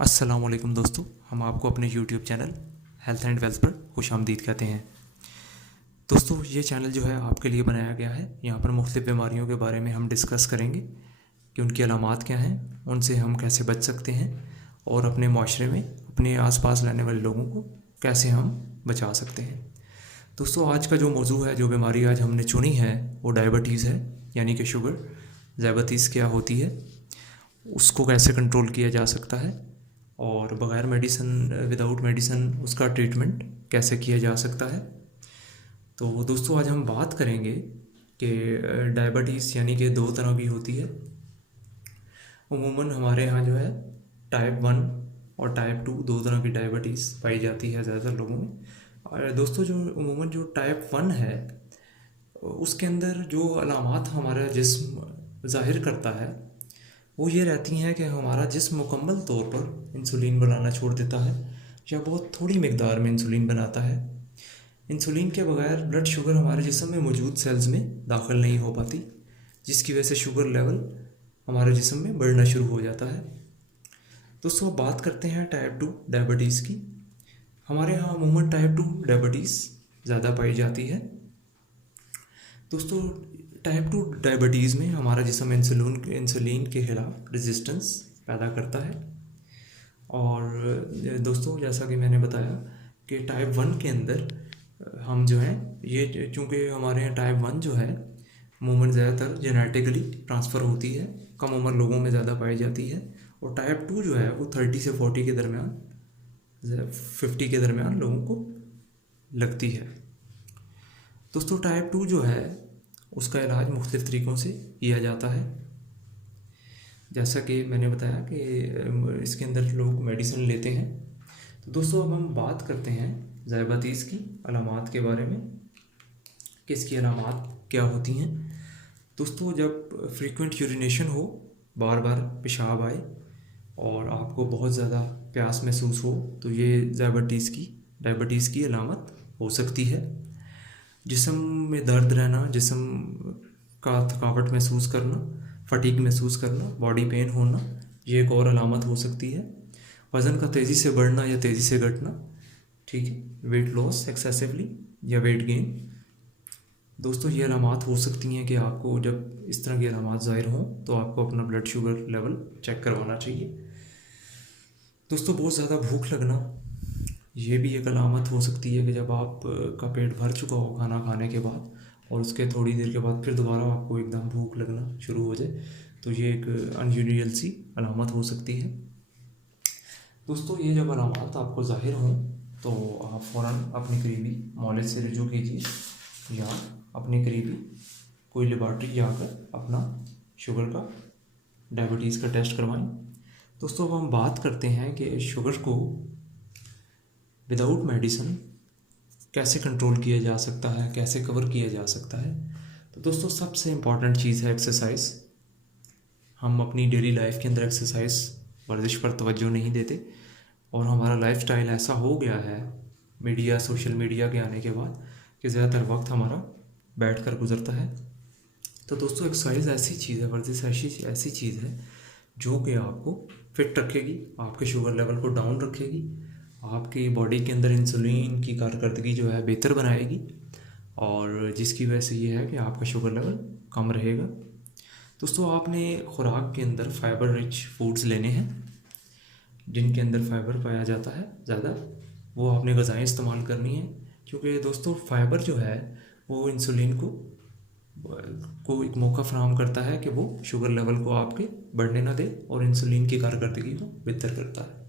अस्सलाम वालेकुम दोस्तों, हम आपको अपने YouTube channel health and wealth पर खुशामदीद कहते हैं। दोस्तों, ये चैनल जो है आपके लिए बनाया गया है। यहाँ पर मुख्तलिफ़ बीमारियों के बारे में हम डिस्कस करेंगे कि उनकी अलामात क्या हैं, उनसे हम कैसे बच सकते हैं और अपने माशरे में अपने आसपास रहने वाले लोगों को कैसे हम बचा सकते हैं। दोस्तों, आज का जो मौजू है, जो बीमारी आज हमने चुनी है वो डायबिटीज़ है, यानी कि शुगर। डायबिटीज़ क्या होती है, उसको कैसे कंट्रोल किया जा सकता है और बग़ैर मेडिसिन, विदाउट मेडिसिन उसका ट्रीटमेंट कैसे किया जा सकता है। तो दोस्तों, आज हम बात करेंगे कि डायबिटीज़ यानी कि दो तरह की होती है। उमूमन हमारे यहाँ जो है टाइप 1 और टाइप 2 दो तरह की डायबिटीज़ पाई जाती है ज़्यादातर लोगों में। और दोस्तों, जो उमूमन जो टाइप 1 है उसके अंदर जो अलामात हमारा जिस्म ज़ाहिर करता है वो ये रहती हैं कि हमारा जिस्म मुकम्मल तौर पर इंसुलिन बनाना छोड़ देता है या बहुत थोड़ी मकदार में इंसुलिन बनाता है। इंसुलिन के बगैर ब्लड शुगर हमारे जिस्म में मौजूद सेल्स में दाखिल नहीं हो पाती, जिसकी वजह से शुगर लेवल हमारे जिस्म में बढ़ना शुरू हो जाता है। दोस्तों, अब बात करते हैं टाइप 2 डायबिटीज़ की। हमारे यहाँ अमूमन टाइप 2 डायबिटीज़ ज़्यादा पाई जाती है। दोस्तों, टाइप 2 डायबिटीज़ में हमारा जिस्म इंसुलिन के खिलाफ रेजिस्टेंस पैदा करता है। और दोस्तों, जैसा कि मैंने बताया कि टाइप 1 के अंदर हम जो हैं ये, चूँकि हमारे यहाँ टाइप 1 जो है अमूमन ज़्यादातर जेनेटिकली ट्रांसफ़र होती है, कम उम्र लोगों में ज़्यादा पाई जाती है। और टाइप 2 जो है वो 30 से 40 के दरमियान, 50 के दरमियान लोगों को लगती है। दोस्तों, टाइप 2 जो है उसका इलाज मुख्तलिफ़ तरीक़ों से किया जाता है। जैसा कि मैंने बताया कि इसके अंदर लोग मेडिसिन लेते हैं। तो दोस्तों, अब हम बात करते हैं डायबिटीज़ की अलामात के बारे में कि इसकी अलामात क्या होती हैं। दोस्तों, जब फ्रीक्वेंट यूरिनेशन हो, बार बार पेशाब आए और आपको बहुत ज़्यादा प्यास महसूस हो, तो ये डायबिटीज़ की अलामत हो सकती है। जिस्म में दर्द रहना, जिस्म का थकावट महसूस करना, फटीग महसूस करना, बॉडी पेन होना, ये एक और अलामत हो सकती है। वज़न का तेज़ी से बढ़ना या तेज़ी से घटना, ठीक है, वेट लॉस एक्सेसिवली या वेट गेन। दोस्तों, ये अलामत हो सकती हैं कि आपको जब इस तरह की अलामत ज़ाहिर हों तो आपको अपना ब्लड शुगर लेवल चेक करवाना चाहिए। दोस्तों, बहुत ज़्यादा भूख लगना, ये भी एक अलामत हो सकती है कि जब आप का पेट भर चुका हो खाना खाने के बाद और उसके थोड़ी देर के बाद फिर दोबारा आपको एकदम भूख लगना शुरू हो जाए, तो ये एक अनयूजुअल सी अलामत हो सकती है। दोस्तों, ये जब अलामत आपको ज़ाहिर हों तो आप फ़ौरन अपने करीबी मौलिद से रुजू कीजिए या अपने करीबी कोई लेबॉर्ट्री जाकर अपना शुगर का, डायबिटीज़ का टेस्ट करवाएं। दोस्तों, अब हम बात करते हैं कि शुगर को विदाउट मेडिसिन कैसे कंट्रोल किया जा सकता है, कैसे कवर किया जा सकता है। तो दोस्तों, सबसे इम्पॉर्टेंट चीज़ है एक्सरसाइज। हम अपनी डेली लाइफ के अंदर एक्सरसाइज, वर्जिश पर तवज्जो नहीं देते और हमारा लाइफस्टाइल ऐसा हो गया है सोशल मीडिया के आने के बाद कि ज़्यादातर वक्त हमारा बैठ कर गुजरता है। तो दोस्तों, एक्सरसाइज ऐसी चीज़ है, वर्जिश ऐसी चीज़ है जो कि आपको फिट रखेगी, आपके शुगर लेवल को डाउन रखेगी, आपकी बॉडी के अंदर इंसुलिन की कारकर्दगी जो है बेहतर बनाएगी और जिसकी वजह से ये है कि आपका शुगर लेवल कम रहेगा। दोस्तों, आपने खुराक के अंदर फाइबर रिच फूड्स लेने हैं, जिनके अंदर फाइबर पाया जाता है ज़्यादा, वो आपने ग़िज़ाएँ इस्तेमाल करनी है। क्योंकि दोस्तों, फाइबर जो है वो इंसुलिन को एक मौका फराहम करता है कि वो शुगर लेवल को आपके बढ़ने ना दे और इंसुलिन की कारकर्दगी को बेहतर करता है।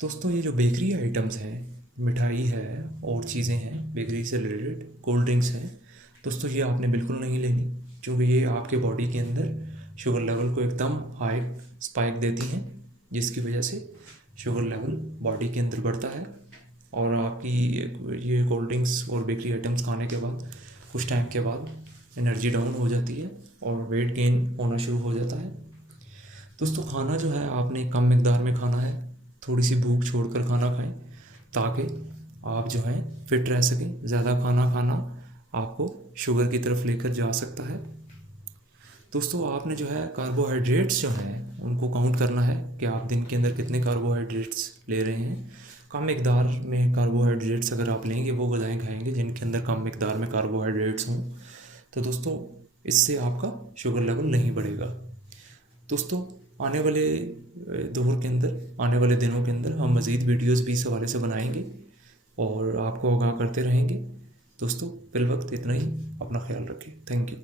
दोस्तों, ये जो बेकरी आइटम्स हैं, मिठाई है और चीज़ें हैं बेकरी से रिलेटेड, कोल्ड ड्रिंक्स हैं, दोस्तों ये आपने बिल्कुल नहीं लेनी, क्योंकि ये आपके बॉडी के अंदर शुगर लेवल को एकदम हाई स्पाइक देती हैं, जिसकी वजह से शुगर लेवल बॉडी के अंदर बढ़ता है और आपकी ये कोल्ड ड्रिंक्स और बेकरी आइटम्स खाने के बाद कुछ टाइम के बाद एनर्जी डाउन हो जाती है और वेट गेन होना शुरू हो जाता है। दोस्तों, खाना जो है आपने कम मिकदार में खाना है, थोड़ी सी भूख छोड़कर खाना खाएं ताकि आप जो हैं फिट रह सकें। ज़्यादा खाना खाना आपको शुगर की तरफ लेकर जा सकता है। दोस्तों आपने जो है कार्बोहाइड्रेट्स जो हैं उनको काउंट करना है कि आप दिन के अंदर कितने कार्बोहाइड्रेट्स ले रहे हैं। कम मिकदार में कार्बोहाइड्रेट्स अगर आप लेंगे, वो ग़िज़ाएँ खाएंगे जिनके अंदर कम मिकदार में कार्बोहाइड्रेट्स हों, तो दोस्तों इससे आपका शुगर लेवल नहीं बढ़ेगा। दोस्तों आने वाले दौर के अंदर, आने वाले दिनों के अंदर हम मज़ीद वीडियोस भी इस हवाले से बनाएंगे और आपको आगाह करते रहेंगे। दोस्तों फिलवक्त इतना ही, अपना ख्याल रखें। Thank you.